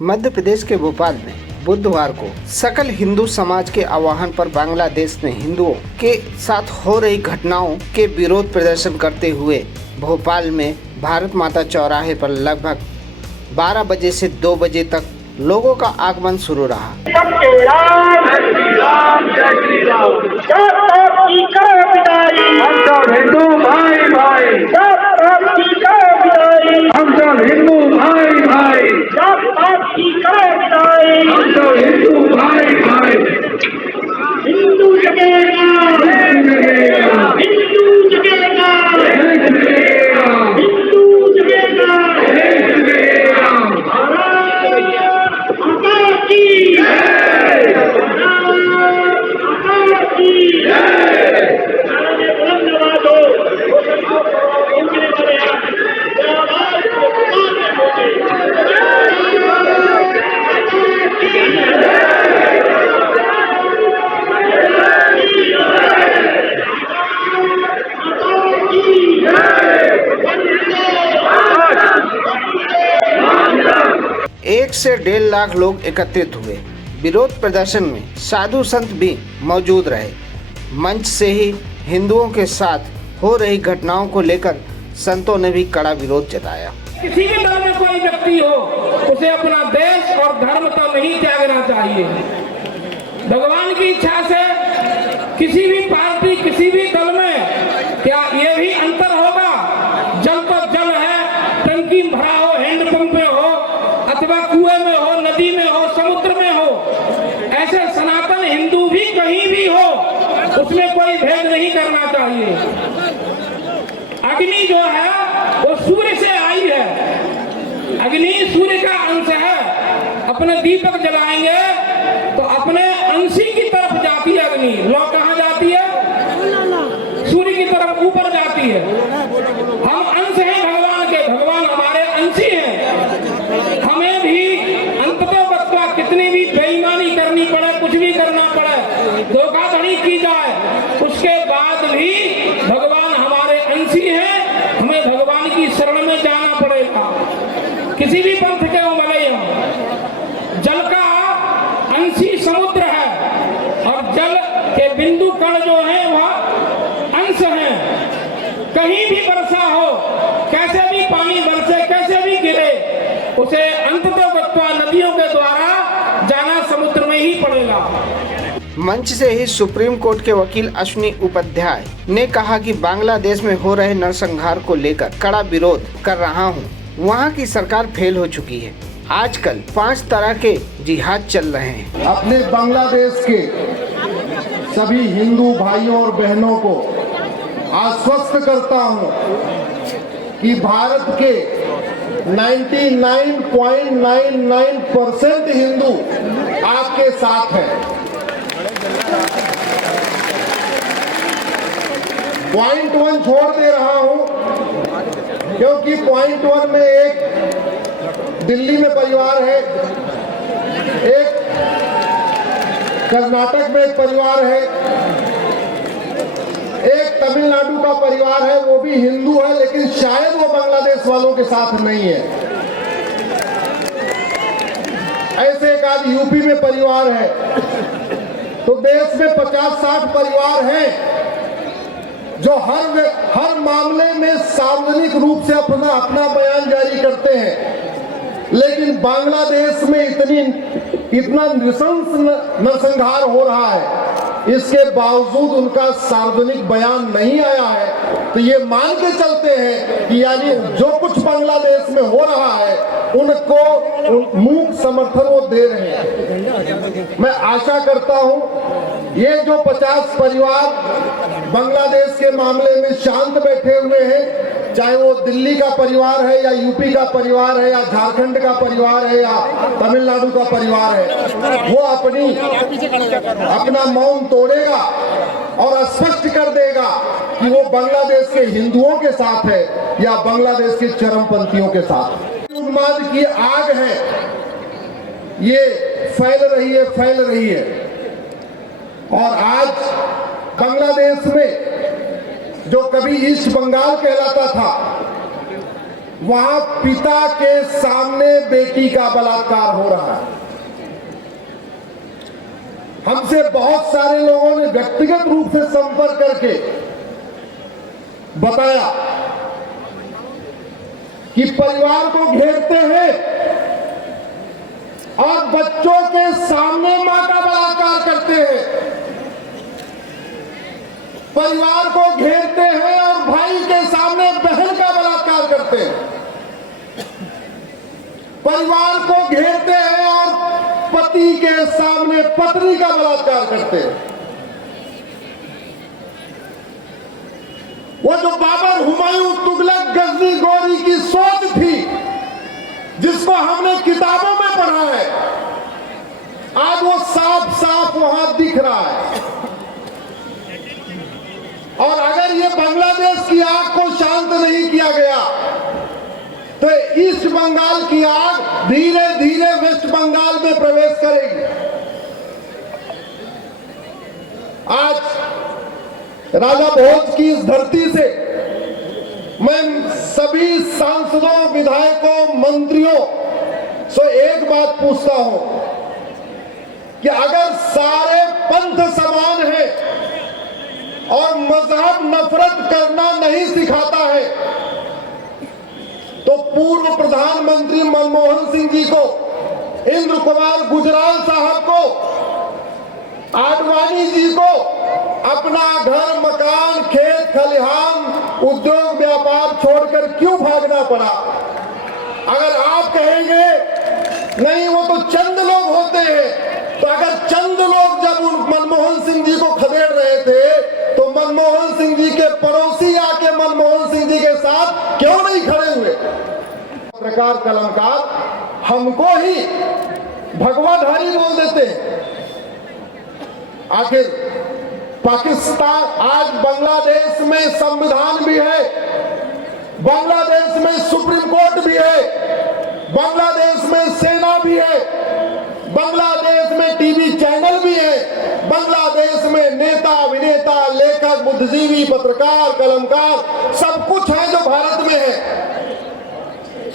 मध्य प्रदेश के भोपाल में बुधवार को सकल हिंदू समाज के आह्वान पर बांग्लादेश में हिंदुओं के साथ हो रही घटनाओं के विरोध प्रदर्शन करते हुए भोपाल में भारत माता चौराहे पर लगभग 12 बजे से 2 बजे तक लोगों का आगमन शुरू रहा। हिंदू भाई भाई, हम सब हिंदू भाई भाई, हम सब हिंदू भाई भाई। हिंदू जगेगा, हिंदू जगेगा, हिंदू जगेगा, माता की जय, माता की जय। बुलंद आवाज हो, वो सबको पहुंचने वाले हैं, आवाज को पुकारने होगी। एक से 1.5 लाख लोग एकत्रित हुए। विरोध प्रदर्शन में साधु संत भी मौजूद रहे। मंच से ही हिंदुओं के साथ हो रही घटनाओं को लेकर संतों ने भी कड़ा विरोध जताया। किसी भी दल में कोई व्यक्ति हो, उसे अपना देश और धर्म तो नहीं त्यागना चाहिए। भगवान की इच्छा से किसी भी पार्टी, किसी भी दल में क्या ये भी अंतर होगा? जल तो जल है, टंकी भरा हो, हैंडपंप में हो, अथवा कुएं में हो, नदी में हो, समुद्र में हो, ऐसे सनातन हिंदू भी कहीं भी हो, उसमें कोई भेद नहीं करना चाहिए। अग्नि जो है वो सूर्य से आई है, अग्नि सूर्य का अंश है। अपने दीपक जलाएंगे तो अपने अंशी की तरफ जाती है अग्नि। लौ कहाँ जाती है? सूर्य की तरफ ऊपर जाती है। हम अंश हैं भगवान के, भगवान हमारे अंशी हैं। हमें भी अंततः कितनी भी बेईमानी करनी पड़े, कुछ भी करना पड़े, धोखाधड़ी की जाए, उसके बाद भी भगवान हमारे अंशी हैं। हमें भगवान की शरण में जाना पड़ेगा। किसी भी पंथ के हो भले हम, जल का अंशी समुद्र है और जल के बिंदु कण जो है वह अंश है। कहीं भी वर्षा हो, कैसे भी पानी बरसे, कैसे भी गिरे, उसे अंततः नदियों के द्वारा जाना समुद्र में ही पड़ेगा। मंच से ही सुप्रीम कोर्ट के वकील अश्विनी उपाध्याय ने कहा कि बांग्लादेश में हो रहे नरसंहार को लेकर कड़ा विरोध कर रहा हूं। वहां की सरकार फेल हो चुकी है। आजकल 5 तरह के जिहाद चल रहे हैं। अपने बांग्लादेश के सभी हिंदू भाइयों और बहनों को आश्वस्त करता हूं कि भारत के 99.99% हिंदू आपके साथ हैं। पॉइंट 1 छोड़ दे रहा हूं क्योंकि पॉइंट 1 में एक दिल्ली में परिवार है, एक कर्नाटक में एक परिवार है, एक तमिलनाडु का परिवार है, वो भी हिंदू है, लेकिन शायद वो बांग्लादेश वालों के साथ नहीं है। ऐसे एक आध यूपी में परिवार है। तो देश में 50-60 परिवार हैं जो हर मामले में सार्वजनिक रूप से अपना बयान जारी करते हैं। लेकिन बांग्लादेश में इतना नृशंस नरसंहार हो रहा है, इसके बावजूद उनका सार्वजनिक बयान नहीं आया है। तो ये मान के चलते हैं कि यानी जो कुछ बांग्लादेश में हो रहा है उनको मूक समर्थन वो दे रहे हैं। मैं आशा करता हूं ये जो 50 परिवार बांग्लादेश के मामले में शांत बैठे हुए हैं, चाहे वो दिल्ली का परिवार है या यूपी का परिवार है या झारखंड का परिवार है या तमिलनाडु का परिवार है, वो अपना मौन तोड़ेगा और स्पष्ट कर देगा कि वो बांग्लादेश के हिंदुओं के साथ है या बांग्लादेश के चरमपंथियों के साथ। उन्माद की आग है, ये फैल रही है। और आज बांग्लादेश में जो कभी ईस्ट बंगाल कहलाता था, वहां पिता के सामने बेटी का बलात्कार हो रहा है। हमसे बहुत सारे लोगों ने व्यक्तिगत रूप से संपर्क करके बताया कि परिवार को घेरते हैं और बच्चों के सामने मां का बलात्कार करते हैं, परिवार को घेरते हैं और भाई के सामने बहन का बलात्कार करते हैं, परिवार को घेरते हैं और पति के सामने पत्नी का बलात्कार करते हैं। वो जो बाबर, हुमायूं, तुगलक, गजनी, गौरी की सोच थी, जिसको हमने किताबों में पढ़ा है, आज वो साफ साफ वहां दिख रहा है। और अगर ये बांग्लादेश की आग को शांत नहीं किया गया तो ईस्ट बंगाल की आग धीरे धीरे वेस्ट बंगाल में प्रवेश करेगी। आज राजा भोज की इस धरती से मैं सभी सांसदों, विधायकों, मंत्रियों से एक बात पूछता हूं कि अगर सारे पंथ समान है और मजहब नफरत करना नहीं सिखाता है, तो पूर्व प्रधानमंत्री मनमोहन सिंह जी को, इंद्र कुमार गुजराल साहब को, आडवाणी जी को अपना घर, मकान, खेत खलिहान, उद्योग व्यापार छोड़कर क्यों भागना पड़ा? अगर आप कहेंगे नहीं वो तो चंद लोग होते हैं, तो अगर चंद लोग जब उन मनमोहन सिंह जी को खदेड़ रहे थे तो मनमोहन सिंह जी के पड़ोसी आके मनमोहन सिंह जी के साथ क्यों नहीं खड़े हुए? पत्रकार, कलमकार हमको ही भगवाधारी बोल देते हैं। आखिर पाकिस्तान, आज बांग्लादेश में संविधान भी है, बांग्लादेश में सुप्रीम कोर्ट भी है, बांग्लादेश में सेना भी है, बांग्लादेश में टीवी चैनल भी है, बांग्लादेश में नेता, अभिनेता, लेखक, बुद्धिजीवी, पत्रकार, कलमकार सब कुछ है जो भारत में है।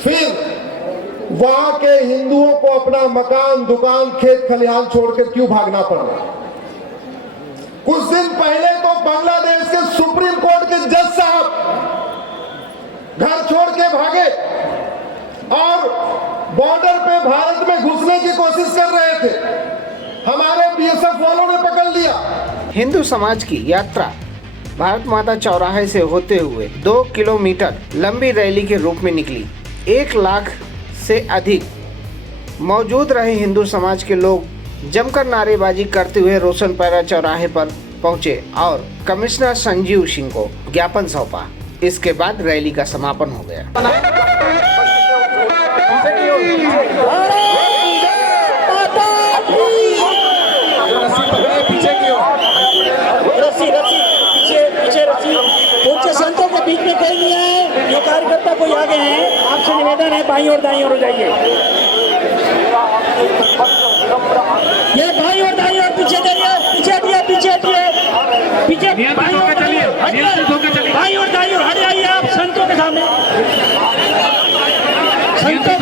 फिर वहां के हिंदुओं को अपना मकान, दुकान, खेत खलिहान छोड़कर क्यों भागना पड़ रहा? कुछ दिन पहले तो बांग्लादेश के सुप्रीम कोर्ट के जज साहब घर छोड़ के भागे और बॉर्डर पे भारत में घुसने की कोशिश कर रहे थे, हमारे बीएसएफ वालों ने पकड़ लिया। हिंदू समाज की यात्रा भारत माता चौराहे से होते हुए 2 किलोमीटर लंबी रैली के रूप में निकली। 1 लाख से अधिक मौजूद रहे हिंदू समाज के लोग जमकर नारेबाजी करते हुए रोशनपुरा चौराहे पर पहुंचे और कमिश्नर संजीव सिंह को ज्ञापन सौंपा। इसके बाद रैली का समापन हो गया। संतों के बीच में कोई नहीं है, ये कार्यकर्ता कोई आगे हैं, आपसे निवेदन है बाईं और दाईं ओर जाइए, ये बाईं और दाईं और पीछे जाइए, पीछे हटिए, पीछे हटिए, पीछे बाईं और दाईं ओर हट जाइए आप संतों के सामने, संतों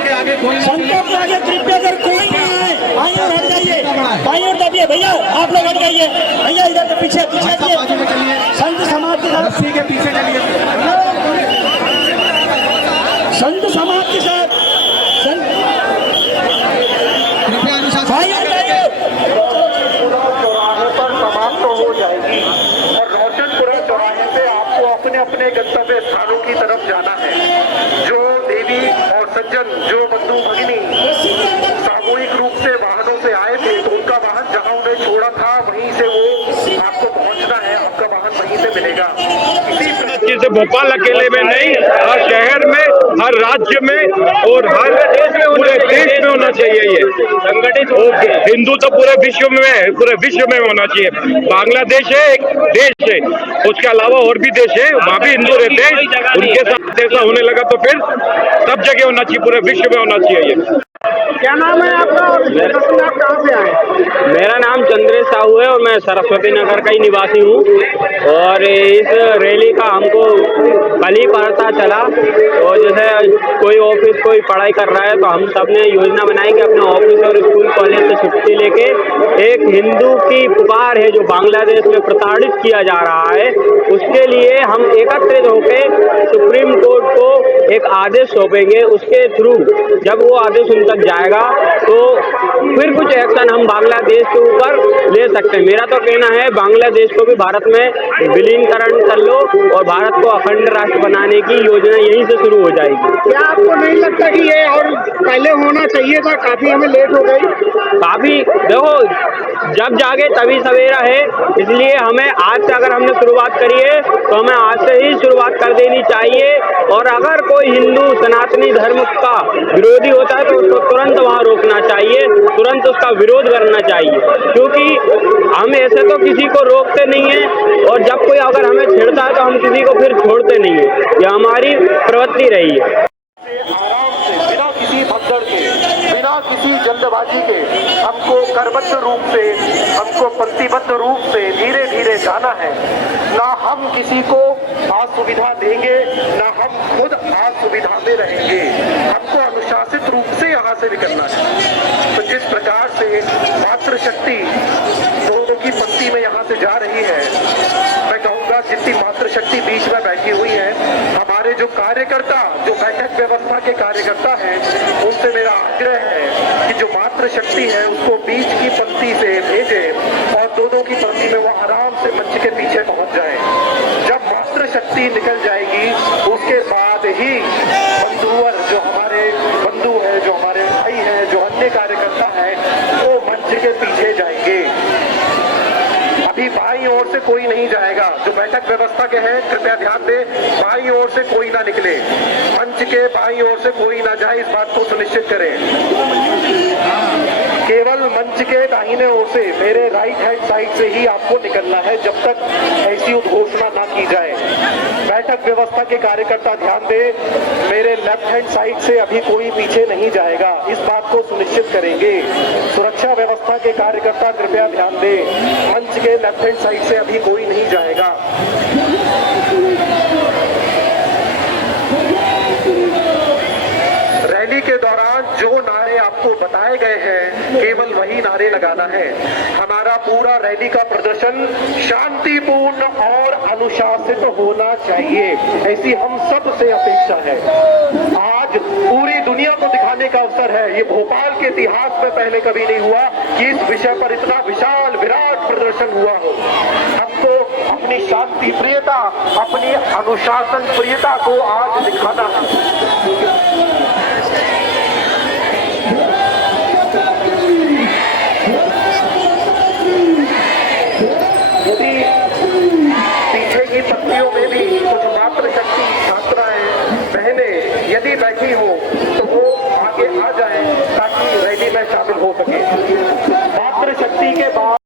के आगे कोई, संतों के आगे कृपया अगर कोई नहीं है बाईं और हट जाइए, बाईं और दबिए भैया, आप लोग हट जाइए भैया, इधर के पीछे पीछे संत समाज के साथ पीछे चलिए, संत समाज के साथ चौराहे पर समाप्त हो जाएगी और रोशनपुरा चौराहे से आपको अपने अपने गंतव्य स्थानों की तरफ जाना है। जो देवी और सज्जन, जो बंधु भगिनी सामूहिक रूप से वाहनों से आए थे, तो उनका वाहन जहां उन्हें छोड़ा था वहीं से वो आपको पहुंचना है, आपका वाहन वहीं से मिलेगा। जैसे भोपाल अकेले में नहीं, हर शहर में, हर राज्य में और हर पूरे देश में होना चाहिए ये संगठित। हिंदू तो पूरे विश्व में होना चाहिए। बांग्लादेश है एक देश है, उसके अलावा और भी देश है, वहाँ भी हिंदू रहते हैं, उनके साथ ऐसा होने लगा तो फिर सब जगह होना चाहिए, पूरे विश्व में होना चाहिए ये। क्या नाम है आपका और आप कहाँ से आए? मेरा नाम चंद्रेश साहू है और मैं सरस्वती नगर का ही निवासी हूँ। और इस रैली का हमको कल ही पता चला, तो जैसे कोई ऑफिस कोई पढ़ाई कर रहा है तो हम सब ने योजना बनाई कि अपने ऑफिस और स्कूल कॉलेज से छुट्टी लेके एक हिंदू की पुकार है जो बांग्लादेश में प्रताड़ित किया जा रहा है, उसके लिए हम एकत्रित होकर सुप्रीम कोर्ट को एक आदेश सौंपेंगे। उसके थ्रू जब वो आदेश उन तक जाएगा तो फिर कुछ एक्शन हम बांग्लादेश के ऊपर ले सकते हैं। मेरा तो कहना है बांग्लादेश को भी भारत में विलीनीकरण कर लो और भारत को अखंड राष्ट्र बनाने की योजना यहीं से शुरू हो जाएगी। क्या आपको नहीं लगता कि ये और पहले होना चाहिए था? काफी हमें लेट हो गई। काफी देखो, जब जागे तभी सवेरा है, इसलिए हमें आज से अगर हमने शुरुआत करी है तो हमें आज से ही शुरुआत कर देनी चाहिए। और अगर कोई हिंदू सनातनी धर्म का विरोधी होता है तो उसको तुरंत वहाँ रोकना चाहिए, तुरंत उसका विरोध करना चाहिए, क्योंकि हम ऐसे तो किसी को रोकते नहीं है और जब कोई अगर हमें छेड़ता है तो हम किसी को फिर छोड़ते नहीं है। ये हमारी प्रवृत्ति रही है। आराम से, बिना किसी भगदड़ के, बिना किसी जल्दबाजी के हमको क्रमबद्ध रूप से, हमको पंक्तिबद्ध रूप से धीरे धीरे जाना है। ना हम किसी को असुविधा देंगे, ना हम खुद असुविधा में रहेंगे। हमको अनुशासित रूप से यहाँ से निकलना है। तो जिस प्रकार से मातृशक्ति दोनों की पंक्ति में यहाँ से जा रही है, मैं कहूँगा जितनी मातृशक्ति बीच में बैठी हुई है, हमारे जो कार्यकर्ता, जो बैठक व्यवस्था के कार्यकर्ता हैं, उनसे मेरा आग्रह है कि जो मातृशक्ति है उसको बीच की पंक्ति से भेजे और दोनों की पंक्ति में वो आराम से मंच के पीछे पहुंच जाए। जब मातृशक्ति निकल जाएगी उसके बाद ही बंधुवर, जो हमारे बंधु है, जो हमारे भाई है, जो अन्य कार्यकर्ता है, वो मंच के पीछे जाएंगे। अभी बाईं ओर से कोई नहीं जाएगा। जो बैठक व्यवस्था के हैं कृपया ध्यान दें, बाईं ओर से कोई ना निकले, मंच के बाईं ओर से कोई ना जाए, इस बात को सुनिश्चित करें। केवल मंच के दाहिने ओर से, मेरे राइट हैंड साइड से ही आपको निकलना है जब तक ऐसी उद्घोषणा ना की जाए। बैठक व्यवस्था के कार्यकर्ता ध्यान दें, मेरे लेफ्ट हैंड साइड से अभी कोई पीछे नहीं जाएगा, इस बात को सुनिश्चित करेंगे। सुरक्षा व्यवस्था के कार्यकर्ता कृपया ध्यान दें, मंच के लेफ्ट हैंड साइड से अभी कोई नहीं जाएगा। रैली के दौरान जो नारे आपको बताए गए हैं केवल वही नारे लगाना है। हमारा पूरा रैली का प्रदर्शन शांतिपूर्ण और अनुशासित होना चाहिए, ऐसी हम सब से अपेक्षा है। आज पूरी दुनिया को दिखाने का अवसर है। ये भोपाल के इतिहास में पहले कभी नहीं हुआ कि इस विषय पर इतना विशाल विराट प्रदर्शन हुआ हो। हमको अपनी शांति प्रियता, अपनी अनुशासन प्रियता को आज दिखाना है। यदि पीछे की पंक्तियों में भी कुछ मातृशक्ति छात्राएं, बहनें यदि बैठी हो तो वो आगे आ जाएं ताकि रैली में शामिल हो सके। मातृशक्ति के बाद